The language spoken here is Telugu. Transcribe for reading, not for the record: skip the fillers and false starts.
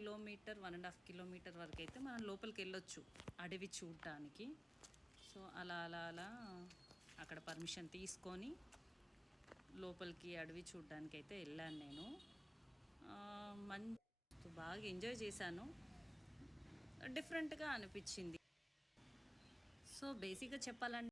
కిలోమీటర్ 1.5 కిలోమీటర్ వరకు అయితే మనం లోపలికి వెళ్ళొచ్చు అడవి చూడటానికి. సో అలా అలా అలా అక్కడ పర్మిషన్ తీసుకొని లోపలికి అడవి చూడడానికి అయితే వెళ్ళాను నేను. మంచి బాగా ఎంజాయ్ చేశాను. డిఫరెంట్గా అనిపించింది. సో బేసిక్గా చెప్పాలంటే